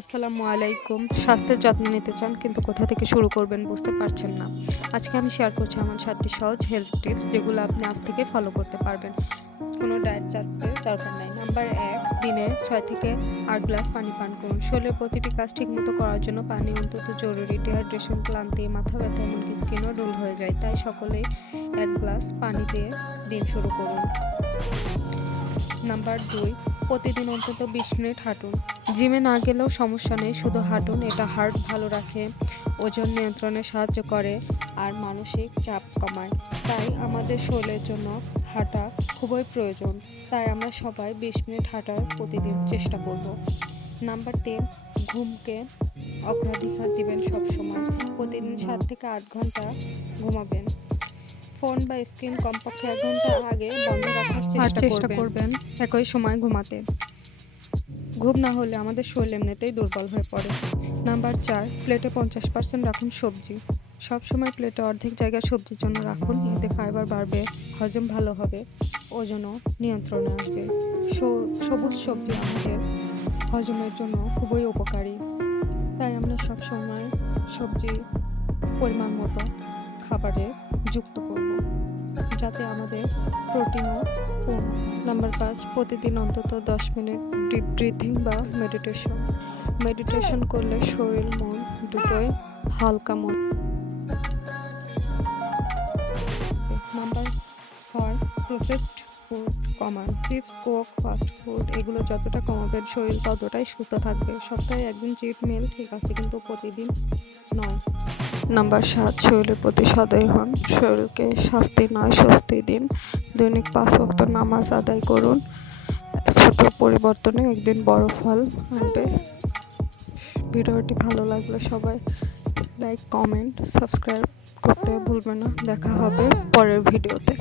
আসসালামু আলাইকুম। স্বাস্থ্যের যত্ন নিতে চান কিন্তু কোথা থেকে শুরু করবেন বুঝতে পারছেন না। আজকে আমি শেয়ার করছি আমার সাতটি সহজ হেলথ টিপস যেগুলো আপনি আজ থেকে ফলো করতে পারবেন। কোনো ডায়েট চার্টের দরকার নাই। নাম্বার এক, দিনে ছয় থেকে আট গ্লাস পানি পান করুন। শরীরের প্রতিটি কাজ ঠিকমতো করার জন্য পানি অন্তত জরুরি। ডিহাইড্রেশন ক্লান্তি, মাথা ব্যথা, এমনকি স্কিনও ডুল হয়ে যায়। তাই সকলেই এক গ্লাস পানি দিয়ে দিন শুরু করুন। নাম্বার দুই, প্রতিদিন অন্তত বিশ মিনিট হাঁটুন। জিমে না গেলেও সমস্যা নেই, শুধু হাঁটুন, এটা হার্ট ভালো রাখে, ওজন নিয়ন্ত্রণে সাহায্য করে আর মানসিক চাপ কমায়। তাই আমাদের শরীরের জন্য হাঁটা খুবই প্রয়োজন। তাই আমরা সবাই বিশ মিনিট হাঁটার প্রতিদিন চেষ্টা করব। নাম্বার তিন, ঘুমকে অগ্রাধিকার দিবেন সবসময়। প্রতিদিন সাত থেকে আট ঘণ্টা ঘুমাবেন। ফোন বা স্ক্রিন কমপক্ষে এক ঘণ্টা আগে বন্ধ রাখার চেষ্টা করবেন। একই সময় ঘুমাতে। ঘুম না হলে আমাদের শরীর এমনিতেই দুর্বল হয়ে পড়ে। নাম্বার চার প্লেটে পঞ্চাশ পার্সেন্ট রাখুন সবজি। সব সময় প্লেটে অর্ধেক জায়গা সবজির জন্য রাখুন এতে ফাইবার বাড়বে হজম ভালো হবে ওজনও নিয়ন্ত্রণে আসবে। সবুজ সবজি আমাদের হজমের জন্য খুবই উপকারী। তাই আমরা সব সময় সবজি পরিমাণ মতো খাবারে যুক্ত করব। যাতে আমাদের প্রোটিনও পূর্ণ নাম্বার পাঁচ প্রতিদিন অন্তত দশ মিনিট ডিপ ব্রিথিং বা মেডিটেশন মেডিটেশন করলে শরীর, মন দুটোই হালকা মন। নাম্বার ছয় প্রসেসড ফুড কমান চিপস কোক ফাস্ট ফুড এগুলো যতটা কমাবেন শরীর ততটাই সুস্থ থাকবে। সপ্তাহে একদিন চিট মিল ঠিক আছে, কিন্তু প্রতিদিন নয়। নাম্বার সাত, শরীরের প্রতি সদয় হন। শরীরকে শাস্তি নয়, স্বস্তি দিন। দৈনিক পাঁচ ওয়াক্ত নামাজ আদায় করুন। ছোট পরিবর্তনে একদিন বড় ফল আনবে। ভিডিওটি ভালো লাগলে সবাই লাইক কমেন্ট সাবস্ক্রাইব করতে ভুলবে না। দেখা হবে পরের ভিডিওতে।